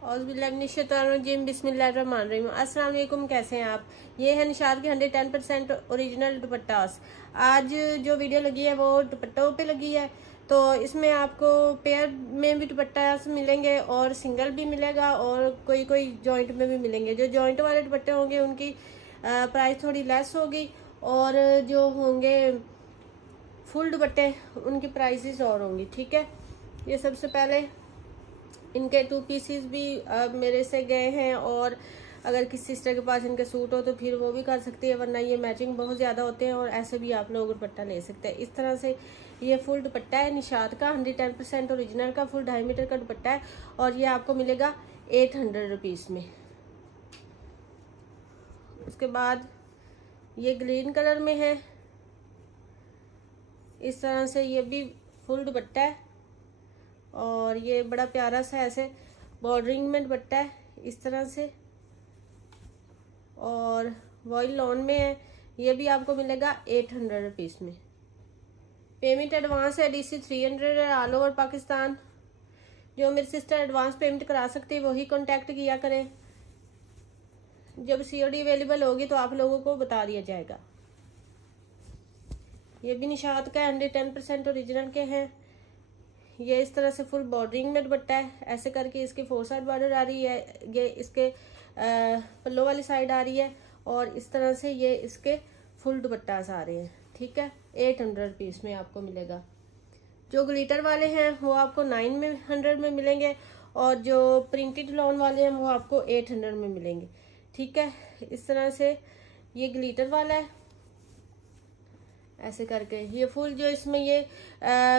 औज़ुबिल्लाहिमिनश्शैतानिर्रजीम बिस्मिल्लाहिर्रहमानिर्रहीम। अस्सलाम वालेकुम, कैसे हैं आप। ये है निशात के 110% ओरिजिनल दुपट्टास। आज जो वीडियो लगी है वो दुपट्टों पे लगी है, तो इसमें आपको पेयर में भी दुपट्टा मिलेंगे और सिंगल भी मिलेगा और कोई कोई जॉइंट में भी मिलेंगे। जो जॉइंट वाले दुपट्टे होंगे उनकी प्राइस थोड़ी लेस होगी और जो होंगे फुल दुपट्टे उनकी प्राइसेस और होंगी। ठीक है, ये सबसे पहले इनके 2 पीसीस भी मेरे से गए हैं और अगर किसी सिस्टर के पास इनके सूट हो तो फिर वो भी कर सकती है, वरना ये मैचिंग बहुत ज़्यादा होते हैं और ऐसे भी आप लोग दुपट्टा ले सकते हैं। इस तरह से ये फुल दुपट्टा है निशात का, 110% ओरिजिनल का, फुल 2.5 मीटर का दुपट्टा है और ये आपको मिलेगा 800 रुपीज़ में। उसके बाद ये ग्रीन कलर में है, इस तरह से ये भी फुल दुपट्टा है और ये बड़ा प्यारा सा ऐसे बॉर्डरिंग में दुपट्टा है इस तरह से, और वॉइल लॉन में है। ये भी आपको मिलेगा 800 रुपीज़ में। पेमेंट एडवांस है DC 300 ऑल ओवर पाकिस्तान। जो मेरी सिस्टर एडवांस पेमेंट करा सकती है वही कांटेक्ट किया करें। जब COD अवेलेबल होगी तो आप लोगों को बता दिया जाएगा। ये भी निशात का 110% ओरिजिनल के हैं। ये इस तरह से फुल बॉर्डरिंग में दुपट्टा है, ऐसे करके इसकी 4 साइड बॉर्डर आ रही है, ये इसके पल्लो वाली साइड आ रही है और इस तरह से ये इसके फुल दुपट्टास आ रहे हैं। ठीक है, 800 रुपीज़ में आपको मिलेगा। जो ग्लिटर वाले हैं वो आपको 900 में मिलेंगे और जो प्रिंटेड लॉन वाले हैं वो आपको 800 में मिलेंगे। ठीक है, इस तरह से ये ग्लिटर वाला है, ऐसे करके ये फुल जो इसमें ये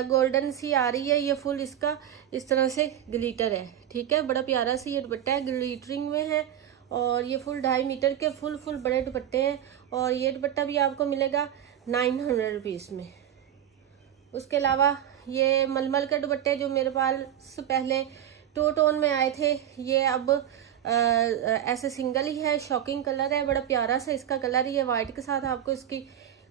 गोल्डन सी आ रही है, ये फुल इसका इस तरह से ग्लिटर है। ठीक है, बड़ा प्यारा सी ये दुपट्टा है, ग्लिटरिंग में है और ये फुल 2.5 मीटर के फुल बड़े दुपट्टे हैं और ये दुपट्टा भी आपको मिलेगा 900 रुपीज़ में। उसके अलावा ये मलमल के दुपट्टे जो मेरे पास पहले 2 टोन में आए थे, ये अब ऐसे सिंगल ही है, शॉकिंग कलर है, बड़ा प्यारा सा इसका कलर ही है। वाइट के साथ आपको इसकी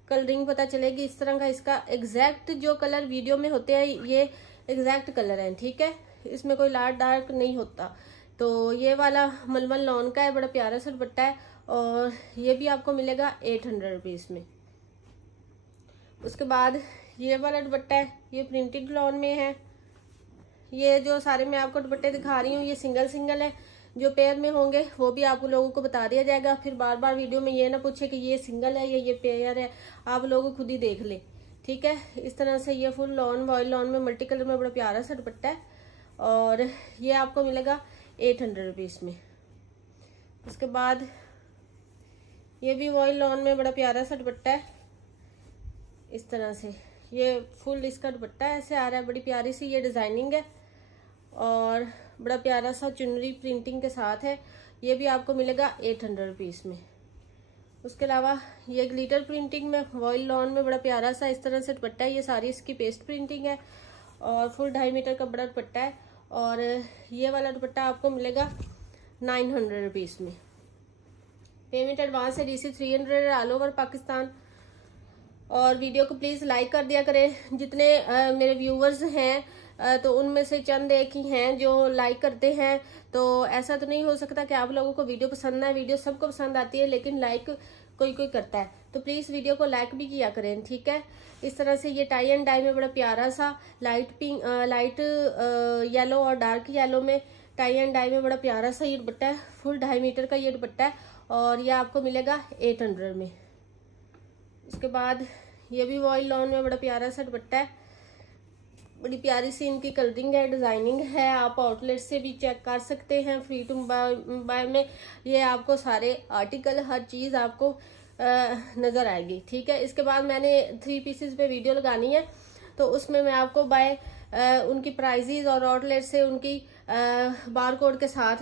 कलरिंग पता चलेगी। इस तरह का इसका एग्जैक्ट जो कलर वीडियो में होते हैं ये एग्जैक्ट कलर है। ठीक है, इसमें कोई लाइट डार्क नहीं होता। तो ये वाला मलमल लॉन का है, बड़ा प्यारा सा दुपट्टा है और ये भी आपको मिलेगा 800 रुपीज़ में। उसके बाद ये वाला दुपट्टा है, ये प्रिंटेड लॉन में है। ये जो सारे मैं आपको दुपट्टे दिखा रही हूँ ये सिंगल है, जो पेयर में होंगे वो भी आप लोगों को बता दिया जाएगा। फिर बार बार वीडियो में ये ना पूछे कि ये सिंगल है या ये पेयर है, आप लोग खुद ही देख ले। ठीक है, इस तरह से ये फुल लॉन वॉइल लॉन में मल्टी कलर में बड़ा प्यारा सा दुपट्टा है और ये आपको मिलेगा 800 रुपीज़ में। उसके बाद ये भी वॉइल लॉन में बड़ा प्यारा सा दुपट्टा है, इस तरह से ये फुल इसका दुपट्टा ऐसे आ रहा है, बड़ी प्यारी सी ये डिजाइनिंग है और बड़ा प्यारा सा चुनरी प्रिंटिंग के साथ है। ये भी आपको मिलेगा 800 रुपीज़ में। उसके अलावा ये ग्लिटर प्रिंटिंग में वॉइल लॉन में बड़ा प्यारा सा इस तरह से दुपट्टा है, ये सारी इसकी पेस्ट प्रिंटिंग है और फुल 2.5 मीटर का बड़ा दुपट्टा है और ये वाला दुपट्टा आपको मिलेगा 900 रुपीज़ में। पेमेंट एडवांस है DC 300 ऑल ओवर पाकिस्तान। और वीडियो को प्लीज़ लाइक कर दिया करें। जितने मेरे व्यूवर्स हैं तो उनमें से चंद एक ही हैं जो लाइक करते हैं, तो ऐसा तो नहीं हो सकता कि आप लोगों को वीडियो पसंद है। वीडियो सबको पसंद आती है लेकिन लाइक कोई कोई करता है, तो प्लीज़ वीडियो को लाइक भी किया करें। ठीक है, इस तरह से ये टाई एंड डाई में बड़ा प्यारा सा लाइट पिंक लाइट येलो और डार्क येलो में टाई एंड डाई में बड़ा प्यारा सा ये दुपट्टा है, फुल 2.5 मीटर का ये दुपट्टा है और ये आपको मिलेगा 800 में। उसके बाद ये भी वॉइल लॉन में बड़ा प्यारा सा दुपट्टा है, बड़ी प्यारी सी इनकी कलरिंग है, डिजाइनिंग है। आप आउटलेट से भी चेक कर सकते हैं, फ्री टू बाय में ये आपको सारे आर्टिकल हर चीज़ आपको नज़र आएगी। ठीक है, इसके बाद मैंने 3 पीसेस पे वीडियो लगानी है तो उसमें मैं आपको बाय उनकी प्राइजेज और आउटलेट से उनकी बार कोड के साथ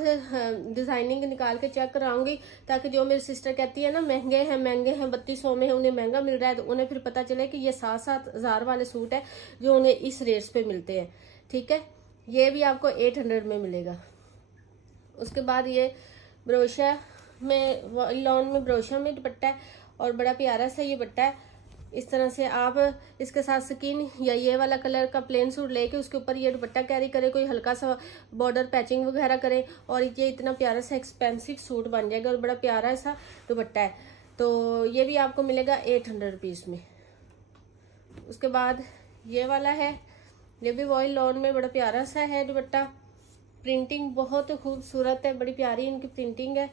डिजाइनिंग निकाल के चेक कराऊंगी, ताकि जो मेरी सिस्टर कहती है ना महंगे हैं 3200 में उन्हें महंगा मिल रहा है, तो उन्हें फिर पता चले कि ये 7-7 हज़ार वाले सूट है जो उन्हें इस रेट्स पे मिलते हैं। ठीक है, ये भी आपको 800 में मिलेगा। उसके बाद ये ब्रोशा में लॉन में ब्रोशा में दुपट्टा है और बड़ा प्यारा सा ये दुपट्टा है इस तरह से आप इसके साथ स्किन या ये वाला कलर का प्लेन सूट लेके उसके ऊपर ये दुपट्टा कैरी करें, कोई हल्का सा बॉर्डर पैचिंग वगैरह करें और ये इतना प्यारा सा एक्सपेंसिव सूट बन जाएगा और बड़ा प्यारा सा दुपट्टा है। तो ये भी आपको मिलेगा 800 रुपीज़ में। उसके बाद ये वाला है, ये भी वॉइल लॉन में बड़ा प्यारा सा है दुपट्टा। प्रिंटिंग बहुत खूबसूरत है, बड़ी प्यारी इनकी प्रिंटिंग है।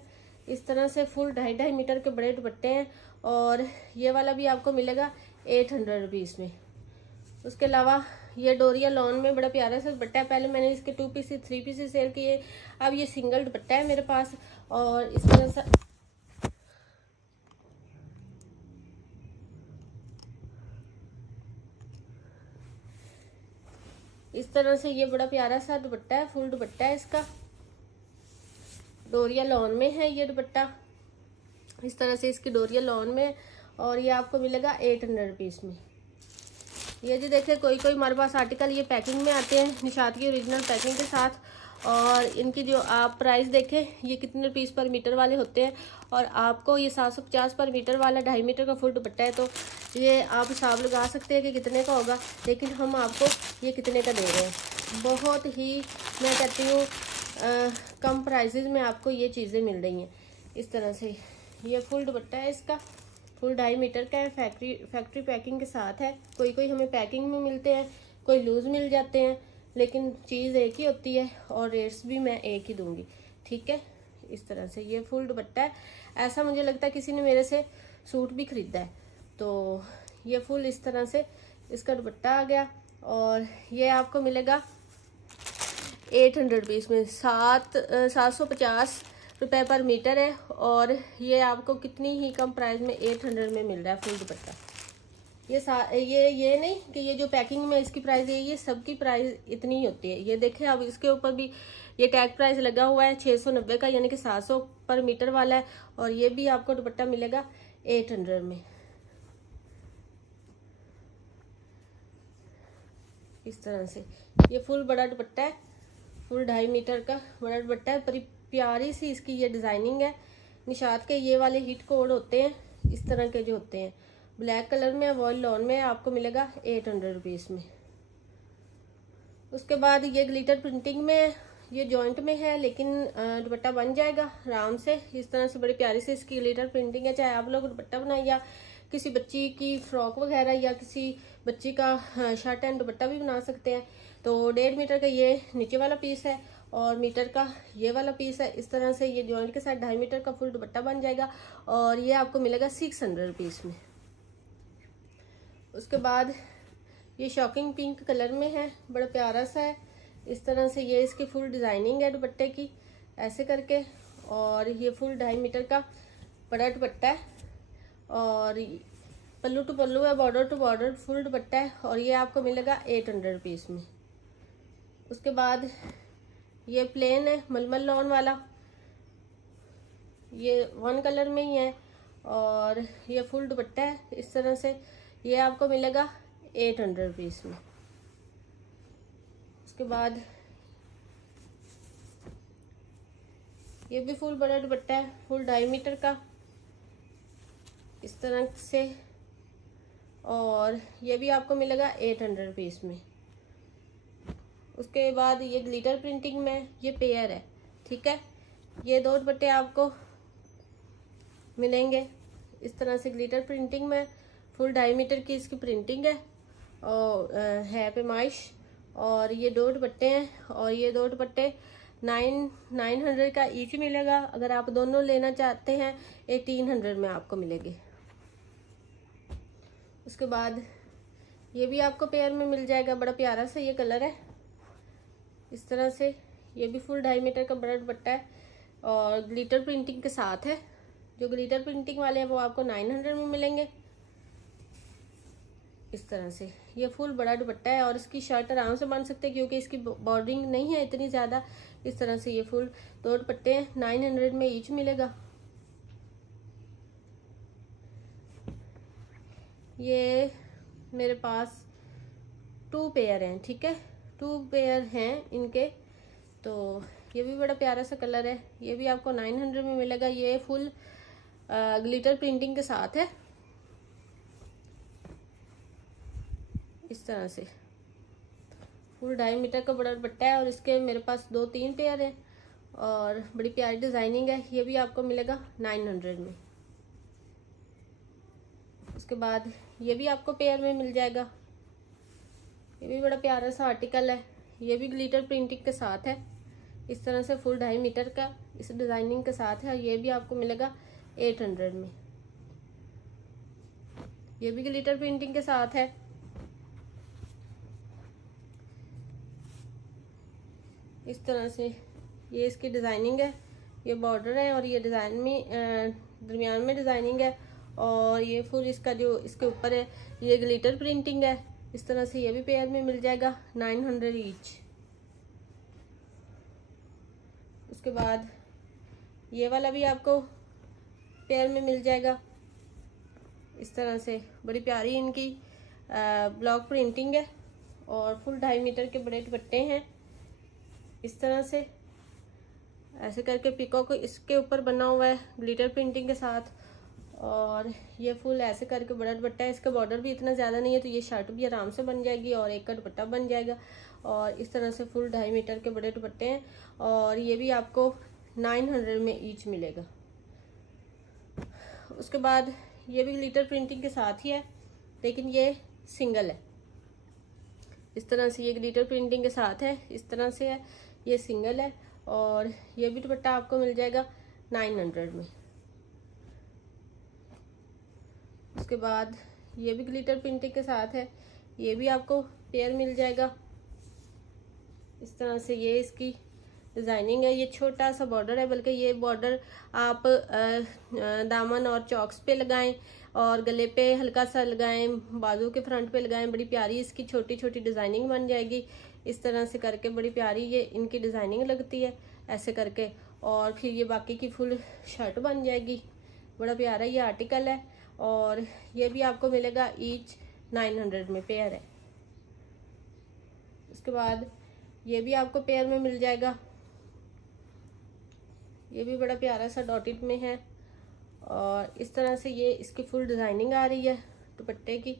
इस तरह से फुल 2.5 मीटर के बड़े दुपट्टे हैं और ये वाला भी आपको मिलेगा 800 रुपीज़ में। उसके अलावा ये डोरिया लॉन में बड़ा प्यारा सा दुपट्टा है। पहले मैंने इसके 2 पीस 3 पीस सेल किए, अब ये सिंगल दुपट्टा है मेरे पास। और इस तरह से ये बड़ा प्यारा सा दुपट्टा है, फुल दुपट्टा है इसका, डोरिया लॉन में है ये दुपट्टा। इस तरह से इसकी डोरिया लॉन में और ये आपको मिलेगा 800 रुपीज़ में। ये जी देखिए, कोई हमारे पास आर्टिकल ये पैकिंग में आते हैं निशात की ओरिजिनल पैकिंग के साथ, और इनकी जो आप प्राइस देखें ये कितने रुपीस पर मीटर वाले होते हैं। और आपको ये 750 पर मीटर वाला 2.5 मीटर का फुल दुपट्टा है, तो ये आप हिसाब लगा सकते हैं कि कितने का होगा। लेकिन हम आपको ये कितने का दे रहे हैं, बहुत ही मैं कहती हूँ कम प्राइसेस में आपको ये चीज़ें मिल रही हैं। इस तरह से ये फुल दुपट्टा है इसका, फुल 2.5 मीटर का है, फैक्ट्री पैकिंग के साथ है। कोई हमें पैकिंग में मिलते हैं, कोई लूज़ मिल जाते हैं, लेकिन चीज़ एक ही होती है और रेट्स भी मैं एक ही दूंगी, ठीक है। इस तरह से ये फुल दुपट्टा है। ऐसा मुझे लगता है किसी ने मेरे से सूट भी खरीदा है। तो ये फुल इस तरह से इसका दुपट्टा आ गया और ये आपको मिलेगा 800 रुपीज़ में। 750 रुपये पर मीटर है और ये आपको कितनी ही कम प्राइस में 800 में मिल रहा है फुल दुपट्टा। ये नहीं कि ये जो पैकिंग में इसकी प्राइस है, ये सबकी प्राइस इतनी ही होती है। ये देखें, अब इसके ऊपर भी ये टैग प्राइस लगा हुआ है 690 का, यानी कि 700 पर मीटर वाला है। और ये भी आपको दुपट्टा मिलेगा 800 में। इस तरह से ये फुल बड़ा दुपट्टा है, फुल 2.5 मीटर का बड़ा दुपट्टा है। बड़ी प्यारी सी इसकी ये डिजाइनिंग है। निशात के ये वाले हिट कोड होते हैं, इस तरह के जो होते हैं, ब्लैक कलर में वॉइल लॉन में आपको मिलेगा 800 रुपीज़ में। उसके बाद ये ग्लिटर प्रिंटिंग में, ये जॉइंट में है, लेकिन दुपट्टा बन जाएगा आराम से। इस तरह से बड़ी प्यारी सी इसकी ग्लिटर प्रिंटिंग है। चाहे आप लोग दुपट्टा बनाए या किसी बच्ची की फ्रॉक वगैरह या किसी बच्ची का शर्ट एंड दुपट्टा भी बना सकते हैं। तो 1.5 मीटर का ये नीचे वाला पीस है और मीटर का ये वाला पीस है। इस तरह से ये जॉइंट के साथ 2.5 मीटर का फुल दुपट्टा बन जाएगा और ये आपको मिलेगा 600 रुपीज़ में। उसके बाद ये शॉकिंग पिंक कलर में है, बड़ा प्यारा सा है। इस तरह से ये इसकी फुल डिजाइनिंग है दुपट्टे की, ऐसे करके। और ये फुल 2.5 मीटर का बड़ा दुपट्टा है और पल्लू टू पल्लू है, border to border full dupatta है और ये आपको मिलेगा 800 रुपीज़ में। उसके बाद ये प्लेन है मलमल लॉन वाला, ये 1 कलर में ही है और ये फुल दुपट्टा है। इस तरह से ये आपको मिलेगा 800 रुपीज़ में। उसके बाद ये भी फुल बड़ा दुपट्टा है, फुल 2.5 मीटर का, इस तरह से, और ये भी आपको मिलेगा 800 रुपीज़ में। उसके बाद ये ग्लिटर प्रिंटिंग में ये पेयर है, ठीक है। ये 2 दुपट्टे आपको मिलेंगे इस तरह से ग्लिटर प्रिंटिंग में। फुल 2.5 मीटर की इसकी प्रिंटिंग है और है पैमाइश। और ये 2 दुपट्टे हैं और ये 2 दुपट्टे 900 का ईच मिलेगा। अगर आप दोनों लेना चाहते हैं 1800 में आपको मिलेगी। उसके बाद ये भी आपको पेयर में मिल जाएगा, बड़ा प्यारा सा ये कलर है। इस तरह से ये भी फुल 2.5 मीटर का बड़ा दुपट्टा है और ग्लिटर प्रिंटिंग के साथ है। जो ग्लिटर प्रिंटिंग वाले हैं वो आपको 900 में मिलेंगे। इस तरह से ये फुल बड़ा दुपट्टा है और इसकी शर्ट आराम से बन सकते हैं क्योंकि इसकी बॉर्डरिंग नहीं है इतनी ज़्यादा। इस तरह से ये फुल 2 दुपट्टे हैं, 900 में ईच मिलेगा। ये मेरे पास 2 पेयर हैं, ठीक है, 2 पेयर हैं इनके। तो ये भी बड़ा प्यारा सा कलर है, ये भी आपको 900 में मिलेगा। ये फुल ग्लिटर प्रिंटिंग के साथ है। इस तरह से फुल 2.5 मीटर का बड़ा दुपट्टा है और इसके मेरे पास 2-3 पेयर हैं और बड़ी प्यारी डिजाइनिंग है। ये भी आपको मिलेगा 900 में। उसके बाद ये भी आपको पेयर में मिल जाएगा। ये भी बड़ा प्यारा सा आर्टिकल है। ये भी ग्लिटर प्रिंटिंग के साथ है, इस तरह से फुल 2.5 मीटर का इस डिजाइनिंग के साथ है। और ये भी आपको मिलेगा 800 में। ये भी ग्लिटर प्रिंटिंग के साथ है। इस तरह से ये इसकी डिजाइनिंग है, ये बॉर्डर है और ये डिजाइन में दरमियान में डिजाइनिंग है और ये फुल इसका जो इसके ऊपर है ये ग्लिटर प्रिंटिंग है। इस तरह से ये भी पेयर में मिल जाएगा 900 ईच। उसके बाद ये वाला भी आपको पेयर में मिल जाएगा। इस तरह से बड़ी प्यारी इनकी ब्लॉक प्रिंटिंग है और फुल 2.5 मीटर के बड़े दुपट्टे हैं। इस तरह से ऐसे करके पिकॉक इसके ऊपर बना हुआ है ग्लिटर प्रिंटिंग के साथ और ये फुल ऐसे करके बड़ा दुपट्टा है। इसका बॉर्डर भी इतना ज़्यादा नहीं है तो ये शर्ट भी आराम से बन जाएगी और एक का दुपट्टा बन जाएगा। और इस तरह से फुल 2.5 मीटर के बड़े दुपट्टे हैं और ये भी आपको 900 में ईच मिलेगा। उसके बाद ये भी ग्लिटर प्रिंटिंग के साथ ही है लेकिन ये सिंगल है। इस तरह से ये ग्लिटर प्रिंटिंग के साथ है, इस तरह से है, ये सिंगल है और ये भी दुपट्टा आपको मिल जाएगा 900 में। उसके बाद ये भी ग्लिटर प्रिंटिंग के साथ है, ये भी आपको पेयर मिल जाएगा। इस तरह से ये इसकी डिजाइनिंग है। ये छोटा सा बॉर्डर है, बल्कि ये बॉर्डर आप दामन और चॉक्स पे लगाएं और गले पे हल्का सा लगाएं, बाजू के फ्रंट पे लगाएं। बड़ी प्यारी इसकी छोटी छोटी डिजाइनिंग बन जाएगी। इस तरह से करके बड़ी प्यारी ये इनकी डिजाइनिंग लगती है ऐसे करके और फिर ये बाकी की फुल शर्ट बन जाएगी। बड़ा प्यारा ये आर्टिकल है और ये भी आपको मिलेगा ईच 900 में पेयर है। उसके बाद ये भी आपको पेयर में मिल जाएगा। ये भी बड़ा प्यारा सा डॉटेड में है और इस तरह से ये इसकी फुल डिजाइनिंग आ रही है दुपट्टे की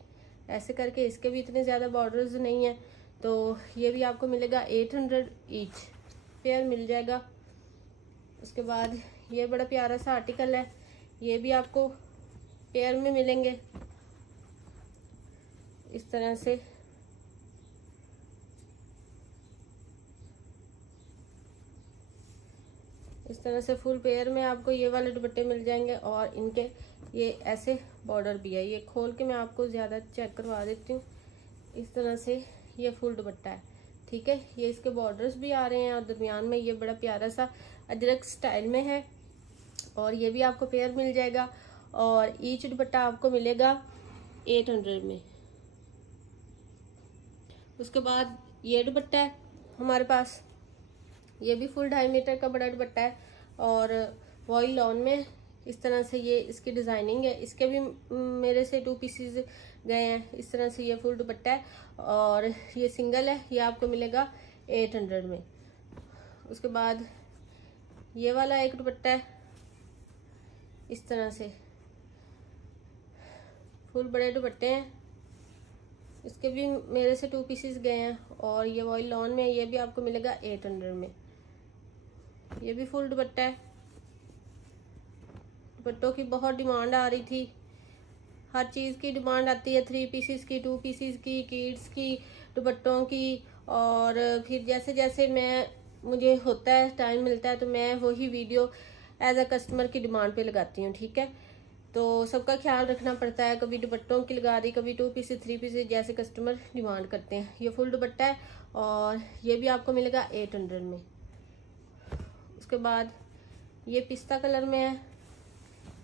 ऐसे करके। इसके भी इतने ज़्यादा बॉर्डर्स नहीं है तो ये भी आपको मिलेगा 800 ईच पेयर मिल जाएगा। उसके बाद ये बड़ा प्यारा सा आर्टिकल है, ये भी आपको पेयर में मिलेंगे इस तरह से। इस तरह से फुल पेयर में आपको ये वाले दुपट्टे मिल जाएंगे और इनके ये ऐसे बॉर्डर भी है। ये खोल के मैं आपको ज़्यादा चेक करवा देती हूँ। इस तरह से ये फुल दुपट्टा है, ठीक है। ये इसके बॉर्डर्स भी आ रहे हैं और दरमियान में ये बड़ा प्यारा सा अजरक स्टाइल में है और ये भी आपको पेयर मिल जाएगा और ईच दुपट्टा आपको मिलेगा 800 में। उसके बाद ये दुपट्टा है हमारे पास, ये भी फुल 2.5 मीटर का बड़ा दुपट्टा है और वॉइल लॉन में इस तरह से ये इसकी डिजाइनिंग है। इसके भी मेरे से 2 पीसेस गए हैं। इस तरह से ये फुल दुपट्टा है और ये सिंगल है, ये आपको मिलेगा 800 में। उसके बाद ये वाला एक दुपट्टा है इस तरह से, फुल बड़े दुपट्टे हैं। इसके भी मेरे से 2 पीसेस गए हैं और ये वॉइल लॉन में ये भी आपको मिलेगा 800 में। ये भी फुल दुपट्टा है। दुपट्टों की बहुत डिमांड आ रही थी, हर चीज़ की डिमांड आती है, 3 पीसेस की, 2 पीसेस की, किड्स की, दुपट्टों की। और फिर जैसे जैसे मुझे होता है टाइम मिलता है तो मैं वही वीडियो एज अ कस्टमर की डिमांड पे लगाती हूँ, ठीक है। तो सबका ख्याल रखना पड़ता है, कभी दुपट्टों की लगा दी, कभी 2 पीसेस 3 पीसेस जैसे कस्टमर डिमांड करते हैं। ये फुल दुपट्टा है और ये भी आपको मिलेगा 800 में। उसके बाद ये पिस्ता कलर में है,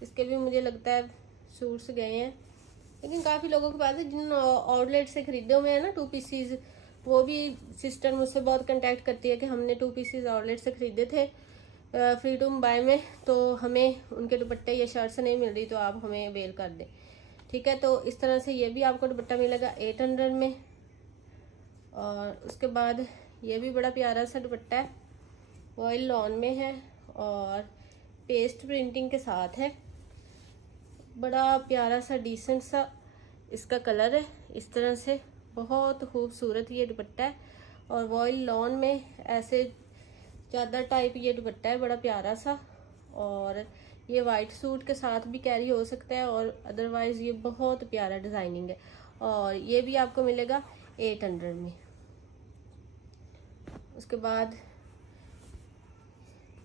इसके भी मुझे लगता है सूट्स गए हैं, लेकिन काफ़ी लोगों के पास है जिन आउटलेट से खरीदे हुए हैं ना 2 पीसीज, वो भी सिस्टर मुझसे बहुत कांटेक्ट करती है कि हमने 2 पीसीज आउटलेट से खरीदे थे फ्रीडम बाय में, तो हमें उनके दुपट्टे या शर्ट्स नहीं मिल रही तो आप हमें अवेल कर दें, ठीक है। तो इस तरह से ये भी आपको दुपट्टा मिलेगा 800 में। और उसके बाद ये भी बड़ा प्यारा सा दुपट्टा है, वॉइल लॉन में है और पेस्ट प्रिंटिंग के साथ है। बड़ा प्यारा सा डिसेंट सा इसका कलर है, इस तरह से बहुत खूबसूरत ये दुपट्टा है और वॉइल लॉन में ऐसे चादर टाइप ये दुपट्टा है, बड़ा प्यारा सा। और ये वाइट सूट के साथ भी कैरी हो सकता है और अदरवाइज ये बहुत प्यारा डिजाइनिंग है। और ये भी आपको मिलेगा 800 में। उसके बाद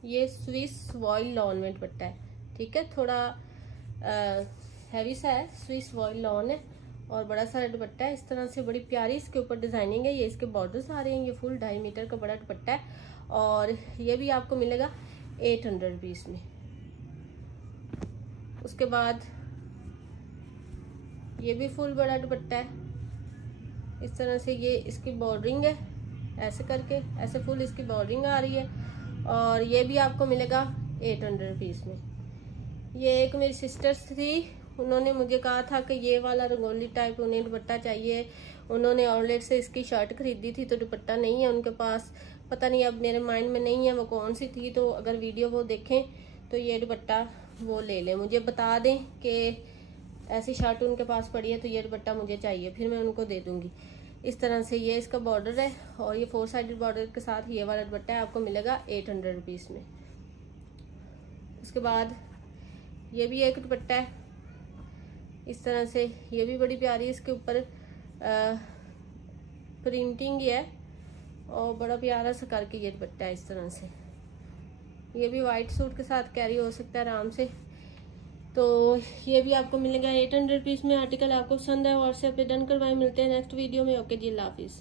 ये स्विस वॉइल लॉन में दुपट्टा है, ठीक है, थोड़ा हैवी सा है, स्विस वॉइल लॉन है और बड़ा सारा दुपट्टा है। इस तरह से बड़ी प्यारी इसके ऊपर डिजाइनिंग है। ये इसके बॉर्डर्स आ रहे हैं। ये फुल 2.5 मीटर का बड़ा दुपट्टा है और ये भी आपको मिलेगा 800 रुपीज में। उसके बाद ये भी फुल बड़ा दुपट्टा है। इस तरह से ये इसकी बॉर्डरिंग है, ऐसे करके ऐसे फुल इसकी बॉर्डरिंग आ रही है और ये भी आपको मिलेगा 800 रुपीज में। ये एक मेरी सिस्टर्स थी, उन्होंने मुझे कहा था कि ये वाला रंगोली टाइप उन्हें दुपट्टा चाहिए। उन्होंने आउटलेट से इसकी शर्ट खरीदी थी तो दुपट्टा नहीं है उनके पास, पता नहीं, अब मेरे माइंड में नहीं है वो कौन सी थी। तो अगर वीडियो वो देखें तो ये दुपट्टा वो ले लें, मुझे बता दें कि ऐसी शर्ट उनके पास पड़ी है तो ये दुपट्टा मुझे चाहिए, फिर मैं उनको दे दूंगी। इस तरह से ये इसका बॉर्डर है और ये 4 साइडेड बॉर्डर के साथ ये वाला दुपट्टा है, आपको मिलेगा 800 रुपीज में। उसके बाद ये भी एक दुपट्टा है, इस तरह से ये भी बड़ी प्यारी, इसके ऊपर प्रिंटिंग है और बड़ा प्यारा सा करके ये दुपट्टा है। इस तरह से ये भी वाइट सूट के साथ कैरी हो सकता है आराम से। तो ये भी आपको मिलेगा 800 रुपीज में। आर्टिकल आपको पसंद है व्हाट्सएप पे डन करवाएं। मिलते हैं नेक्स्ट वीडियो में। ओके जी, अल्लाह हाफिज।